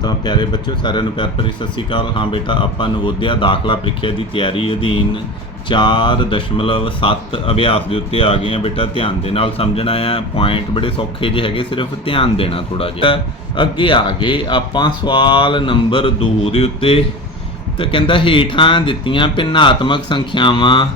ਤਾਂ ਪਿਆਰੇ ਬੱਚਿਓ, ਸਾਰਿਆਂ ਨੂੰ ਪਿਆਰ ਭਰੀ ਸਤਿ ਸ੍ਰੀ ਅਕਾਲ। ਹਾਂ ਬੇਟਾ, ਆਪਾਂ ਨਵੋਦਿਆ ਦਾਖਲਾ ਪ੍ਰੀਖਿਆ ਦੀ ਤਿਆਰੀ ਅਧੀਨ 4.7 ਅਭਿਆਸ ਦੇ ਉੱਤੇ ਆ ਗਏ ਆ ਬੇਟਾ। ਧਿਆਨ ਦੇ ਨਾਲ ਸਮਝਣਾ ਆ ਪੁਆਇੰਟ ਬੜੇ ਸੌਖੇ ਜਿਹੇ ਹੈਗੇ, ਸਿਰਫ ਧਿਆਨ ਦੇਣਾ ਥੋੜਾ ਜਿਹਾ। ਅੱਗੇ ਆ ਗਏ ਆਪਾਂ ਸਵਾਲ ਨੰਬਰ 2 ਦੇ ਉੱਤੇ। ਤਾਂ ਕਹਿੰਦਾ, ਹੇਠਾਂ ਦਿੱਤੀਆਂ ਭਿੰਨਾਤਮਕ ਸੰਖਿਆਵਾਂ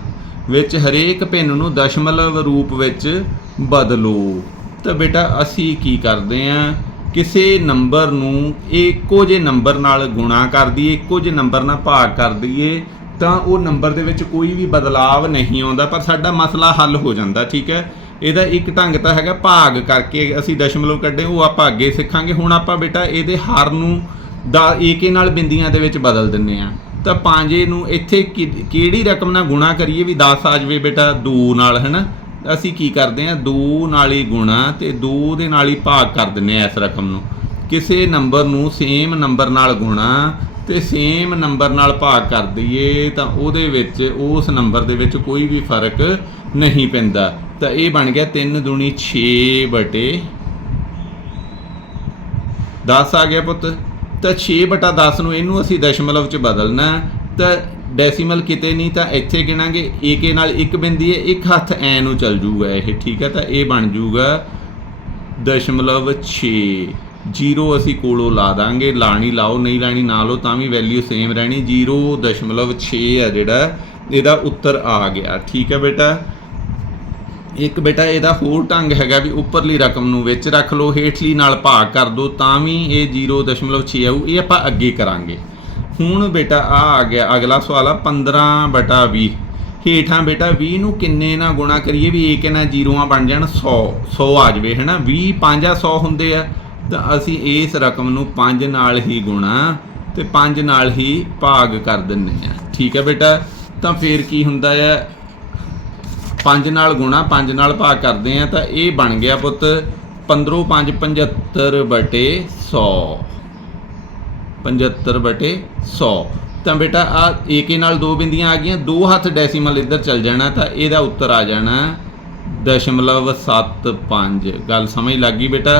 ਵਿੱਚ ਹਰੇਕ ਭਿੰਨ ਨੂੰ ਦਸ਼ਮਲਵ ਰੂਪ ਵਿੱਚ ਬਦਲੋ। ਤਾਂ ਬੇਟਾ, ਅਸੀਂ ਕੀ ਕਰਦੇ ਆਂ ਕਿਸੇ ਨੰਬਰ ਨੂੰ ਇੱਕੋ ਜਿਹੇ ਨੰਬਰ ਨਾਲ ਗੁਣਾ ਕਰ ਦਈਏ, ਇੱਕੋ ਜਿਹੇ ਨੰਬਰ ਨਾਲ ਭਾਗ ਕਰ ਦਈਏ, ਤਾਂ ਉਹ ਨੰਬਰ ਦੇ ਵਿੱਚ ਕੋਈ ਵੀ ਬਦਲਾਵ ਨਹੀਂ ਆਉਂਦਾ, ਪਰ ਸਾਡਾ ਮਸਲਾ ਹੱਲ ਹੋ ਜਾਂਦਾ, ਠੀਕ ਹੈ? ਇਹਦਾ ਇੱਕ ਢੰਗ ਤਾਂ ਹੈਗਾ ਭਾਗ ਕਰਕੇ ਅਸੀਂ ਦਸ਼ਮਲਵ ਕੱਢੇ, ਉਹ ਆਪਾਂ ਅੱਗੇ ਸਿੱਖਾਂਗੇ। ਹੁਣ ਆਪਾਂ ਬੇਟਾ ਇਹਦੇ ਹਰ ਨੂੰ ਦਾ ਏਕੇ ਨਾਲ ਬਿੰਦੀਆਂ ਦੇ ਵਿੱਚ ਬਦਲ ਦਿੰਨੇ ਆ ਤਾਂ ਪਾਂਜੇ ਨੂੰ ਇੱਥੇ ਕਿ- ਕਿਹੜੀ ਰਕਮ ਨਾਲ ਗੁਣਾ ਕਰੀਏ ਵੀ 10 ਆ ਜਾਵੇ ਬੇਟਾ 2 ਨਾਲ ਹੈਨਾ ਅਸੀਂ ਕੀ ਕਰਦੇ ਆ 2 ਨਾਲ ਹੀ ਗੁਣਾ ਤੇ 2 ਦੇ ਨਾਲ ਹੀ ਭਾਗ ਕਰ ਦਿੰਨੇ ਆ ਇਸ ਰਕਮ ਨੂੰ। ਕਿਸੇ ਨੰਬਰ ਨੂੰ ਸੇਮ ਨੰਬਰ ਨਾਲ ਗੁਣਾ ਤੇ ਸੇਮ ਨੰਬਰ ਨਾਲ ਭਾਗ ਕਰ ਦਈਏ ਤਾਂ ਉਹਦੇ ਵਿੱਚ, ਉਸ ਨੰਬਰ ਦੇ ਵਿੱਚ ਕੋਈ ਵੀ ਫ਼ਰਕ ਨਹੀਂ ਪੈਂਦਾ। ਤਾਂ ਇਹ ਬਣ ਗਿਆ 3 ਦੂਣੀ 6 ਬਟੇ। 10 ਆ ਗਿਆ ਪੁੱਤ। ਤਾਂ 6 ਬਟਾ 10 ਨੂੰ ਇਹਨੂੰ ਅਸੀਂ ਦਸ਼ਮਲਵ ਚ ਬਦਲਣਾ। ਤਾਂ ਡੈਸੀਮਲ ਕਿਤੇ ਨਹੀਂ ਤਾਂ ਇੱਥੇ ਗਿਣਾਂਗੇ। ਏਕੇ ਨਾਲ ਇੱਕ ਬਿੰਦੀ ਹੈ, ਇੱਕ ਹੱਥ ਐ ਨੂੰ ਚੱਲ ਜੂਗਾ ਇਹ, ਠੀਕ ਹੈ? ਤਾਂ ਇਹ ਬਣ ਜੂਗਾ ਦਸ਼ਮਲਵ 6 ਜ਼ੀਰੋ ਅਸੀਂ ਕੋਲੋਂ ਲਾ ਦਾਂਗੇ। ਲਾਣੀ ਲਾਓ, ਨਹੀਂ ਲਾਣੀ ਨਾ ਲਓ, ਤਾਂ ਵੀ ਵੈਲਿਊ ਸੇਮ ਰਹਿਣੀ। 0.6 ਹੈ ਜਿਹੜਾ, ਇਹਦਾ ਉੱਤਰ ਆ ਗਿਆ। ਠੀਕ ਹੈ ਬੇਟਾ? ਇੱਕ ਬੇਟਾ, ਇਹਦਾ ਹੋਰ ਢੰਗ ਹੈਗਾ ਵੀ ਉੱਪਰਲੀ ਰਕਮ ਨੂੰ ਵਿੱਚ ਰੱਖ ਲਓ, ਹੇਠਲੀ ਨਾਲ ਭਾਗ ਕਰ ਦਿਓ ਤਾਂ ਵੀ ਇਹ 0.6 ਆਊ, ਇਹ ਆਪਾਂ ਅੱਗੇ ਕਰਾਂਗੇ। ਹੁਣ ਬੇਟਾ ਆ ਆ ਗਿਆ, ਅਗਲਾ ਸਵਾਲ ਆ 15 ਬਟਾ 20 ਹੇਠਾਂ ਬੇਟਾ 20 ਨੂੰ ਕਿੰਨੇ ਨਾਲ ਗੁਣਾ ਕਰੀਏ ਵੀ ਇੱਕ ਨਾਲ ਜ਼ੀਰੋਆਂ ਬਣ ਜਾਣ 100 100 ਆ ਜਾਵੇ, ਹੈਨਾ? 20 5 ਆ 100 ਹੁੰਦੇ ਆ। ਤਾਂ ਅਸੀਂ ਇਸ ਰਕਮ ਨੂੰ 5 ਨਾਲ ਹੀ ਗੁਣਾ ਤੇ 5 ਨਾਲ ਹੀ ਭਾਗ ਕਰ ਦਿੰਨੇ ਆ। ਠੀਕ ਹੈ ਬੇਟਾ? ਤਾਂ ਫੇਰ ਕੀ ਹੁੰਦਾ ਆ? 5 ਨਾਲ ਗੁਣਾ 5 ਨਾਲ ਭਾਗ ਕਰਦੇ ਆ ਤਾਂ ਇਹ ਬਣ ਗਿਆ ਪੁੱਤ 15 5 75 ਬਟੇ 100 75 ਬਟੇ 100 ਤਾਂ ਬੇਟਾ, ਆ ਏਕੇ ਨਾਲ ਦੋ ਬਿੰਦੀਆਂ ਆ ਗਈਆਂ, ਦੋ ਹੱਥ ਡੈਸੀਮਲ ਇੱਧਰ ਚੱਲ ਜਾਣਾ, ਤਾਂ ਇਹਦਾ ਉੱਤਰ ਆ ਜਾਣਾ ਦਸ਼ਮਲਵ 75 ਗੱਲ ਸਮਝ ਲੱਗ ਗਈ ਬੇਟਾ?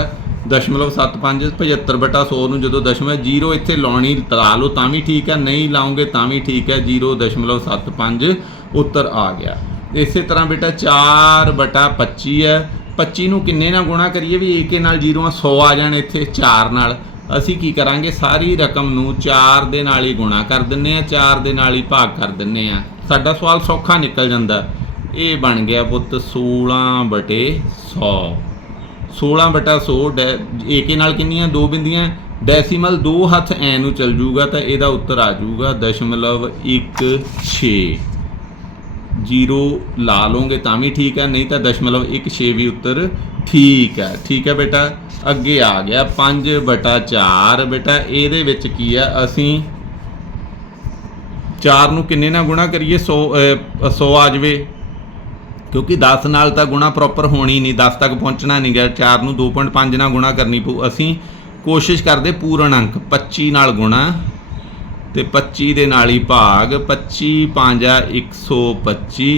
ਦਸ਼ਮਲਵ 75 75 ਬਟਾ 100 ਨੂੰ ਜਦੋਂ ਦਸ਼ਮਲਵ 0 ਇੱਥੇ ਲਾਉਣੀ ਲਾ ਲਓ, ਤਾਂ ਵੀ ਠੀਕ ਹੈ, ਨਹੀਂ ਲਾਉਂਗੇ ਤਾਂ ਵੀ ਠੀਕ ਹੈ 0.75 ਉੱਤਰ ਆ ਗਿਆ। ਇਸੇ ਤਰ੍ਹਾਂ ਬੇਟਾ 4 ਬਟਾ 25 ਹੈ। 25 ਨੂੰ ਕਿੰਨੇ ਨਾਲ ਗੁਣਾ ਕਰੀਏ ਵੀ ਏਕੇ ਨਾਲ 0 100 ਆ ਜਾਣ ਇੱਥੇ 4 ਨਾਲ। ਅਸੀਂ ਕੀ ਕਰਾਂਗੇ? ਸਾਰੀ ਰਕਮ ਨੂੰ 4 ਦੇ ਨਾਲ ਹੀ ਗੁਣਾ ਕਰ ਦਿੰਨੇ ਆ 4 ਦੇ ਨਾਲ ਹੀ ਭਾਗ ਕਰ ਦਿੰਨੇ ਆ ਸਾਡਾ ਸਵਾਲ ਸੌਖਾ ਨਿਕਲ ਜਾਂਦਾ। ਇਹ ਬਣ ਗਿਆ ਪੁੱਤ 16 ਬਟੇ 100 16 ਬਟਾ 100 ਡੈ- ਏਕੇ ਨਾਲ ਕਿੰਨੀਆਂ? ਦੋ ਬਿੰਦੀਆਂ। ਡੈਸੀਮਲ ਦੋ ਹੱਥ ਐ ਨੂੰ ਚੱਲ ਜੂਗਾ ਤਾਂ ਇਹਦਾ ਉੱਤਰ ਆ ਜੂਗਾ ਦਸ਼ਮਲਵ 16 ਜ਼ੀਰੋ ਲਾ ਲਓਗੇ ਤਾਂ ਵੀ ਠੀਕ ਹੈ, ਨਹੀਂ ਤਾਂ ਦਸ਼ਮਲਵ 16 ਵੀ ਉੱਤਰ ਠੀਕ ਹੈ ਠੀਕ ਹੈ ਬੇਟਾ, ਅੱਗੇ ਆ ਗਿਆ 5 ਬਟਾ 4 ਬੇਟਾ, ਇਹਦੇ ਵਿੱਚ ਕੀ ਆ ਅਸੀਂ 4 ਨੂੰ ਕਿੰਨੇ ਨਾਲ ਗੁਣਾ ਕਰੀਏ? 100 100 ਆ ਜਾਵੇ। ਕਿਉਂਕਿ 10 ਨਾਲ ਤਾਂ ਗੁਣਾ ਪ੍ਰੋਪਰ ਹੋਣੀ ਨਹੀਂ 10 ਤੱਕ ਪਹੁੰਚਣਾ ਨਹੀਂ ਗਿਆ 4 ਨੂੰ 2.5 ਨਾਲ ਗੁਣਾ ਕਰਨੀ ਪਊ। ਅਸੀਂ ਕੋਸ਼ਿਸ਼ ਕਰਦੇ ਪੂਰਨ ਅੰਕ 25 ਨਾਲ ਗੁਣਾ। ਤੇ 25 ਦੇ ਨਾਲ ਹੀ ਭਾਗ 25 ਪੰਜਾ 125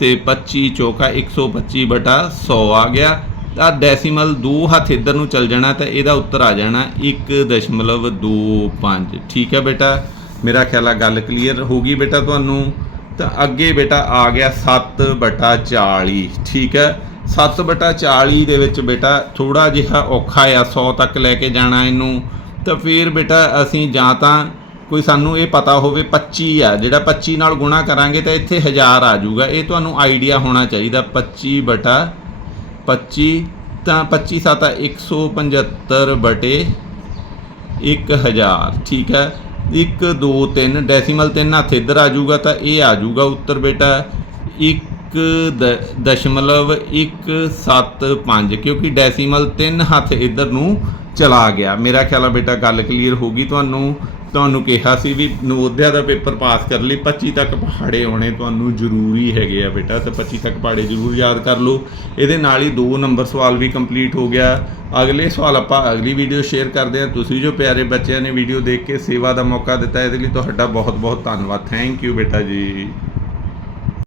ਤੇ 25 ਚੌਕਾ 125 ਬਟਾ 100 ਆ ਗਿਆ। ਤਾਂ ਡੈਸੀਮਲ ਦੋ ਹੱਥ ਇੱਧਰ ਨੂੰ ਚੱਲ ਜਾਣਾ ਤਾਂ ਇਹਦਾ ਉੱਤਰ ਆ ਜਾਣਾ 1.25 ਠੀਕ ਹੈ ਬੇਟਾ? ਮੇਰਾ ਖਿਆਲ ਆ ਗੱਲ ਕਲੀਅਰ ਹੋ ਗਈ ਬੇਟਾ ਤੁਹਾਨੂੰ? ਤਾਂ ਅੱਗੇ ਬੇਟਾ ਆ ਗਿਆ 7 ਬਟਾ 40 ਠੀਕ ਹੈ? 7 ਬਟਾ 40 ਦੇ ਵਿੱਚ ਬੇਟਾ ਥੋੜਾ ਜਿਹਾ ਔਖਾ ਆ 100 ਤੱਕ ਲੈ ਕੇ ਜਾਣਾ ਇਹਨੂੰ। ਤਾਂ ਫਿਰ ਬੇਟਾ ਅਸੀਂ ਜਾਂ ਤਾਂ ਕੋਈ ਸਾਨੂੰ ਇਹ ਪਤਾ ਹੋਵੇ 25 ਆ, ਜਿਹੜਾ 25 ਨਾਲ ਗੁਣਾ ਕਰਾਂਗੇ ਤਾਂ ਇੱਥੇ 1000 ਆ ਜਾਊਗਾ। ਇਹ ਤੁਹਾਨੂੰ ਆਈਡੀਆ ਹੋਣਾ ਚਾਹੀਦਾ 25 ਬਟਾ 25 ਤਾਂ 25 ਸਤਾ 175 ਬਟੇ 1000 ਠੀਕ ਹੈ? 1 2 3 ਡੈਸੀਮਲ 3 ਹੱਥ ਇੱਧਰ ਆ ਜਾਊਗਾ ਤਾਂ ਇਹ ਆ ਜਾਊਗਾ ਉੱਤਰ ਬੇਟਾ। 1 ਦਸ਼ਮਲਵ 175 ਕਿਉਂਕਿ ਡੈਸੀਮਲ 3 ਹੱਥ ਇੱਧਰ ਨੂੰ ਚਲਾ ਗਿਆ। ਮੇਰਾ ਖਿਆਲ ਆ ਬੇਟਾ ਗੱਲ ਕਲੀਅਰ ਹੋ ਗਈ। ਤੁਹਾਨੂੰ ਤੁਹਾਨੂੰ ਕਿਹਾ ਸੀ ਵੀ ਨਵੋਦਿਆ ਦਾ ਪੇਪਰ ਪਾਸ ਕਰਨ ਲਈ 25 ਤੱਕ ਪਹਾੜੇ ਆਉਣੇ ਤੁਹਾਨੂੰ ਜ਼ਰੂਰੀ ਹੈਗੇ ਆ ਬੇਟਾ, ਤੇ 25 ਤੱਕ ਪਹਾੜੇ ਜ਼ਰੂਰ ਯਾਦ ਕਰ ਲਓ। ਇਹਦੇ ਨਾਲ ਹੀ 2 ਨੰਬਰ ਸਵਾਲ ਵੀ ਕੰਪਲੀਟ ਹੋ ਗਿਆ। ਅਗਲੇ ਸਵਾਲ ਆਪਾਂ ਅਗਲੀ ਵੀਡੀਓ ਸ਼ੇਅਰ ਕਰਦੇ ਹਾਂ। ਤੁਸੀਂ ਜੋ ਪਿਆਰੇ ਬੱਚਿਆਂ ਨੇ ਵੀਡੀਓ ਦੇਖ ਕੇ ਸੇਵਾ ਦਾ ਮੌਕਾ ਦਿੱਤਾ, ਇਹਦੇ ਲਈ ਤੁਹਾਡਾ ਬਹੁਤ ਬਹੁਤ ਧੰਨਵਾਦ। ਥੈਂਕ ਯੂ ਬੇਟਾ ਜੀ।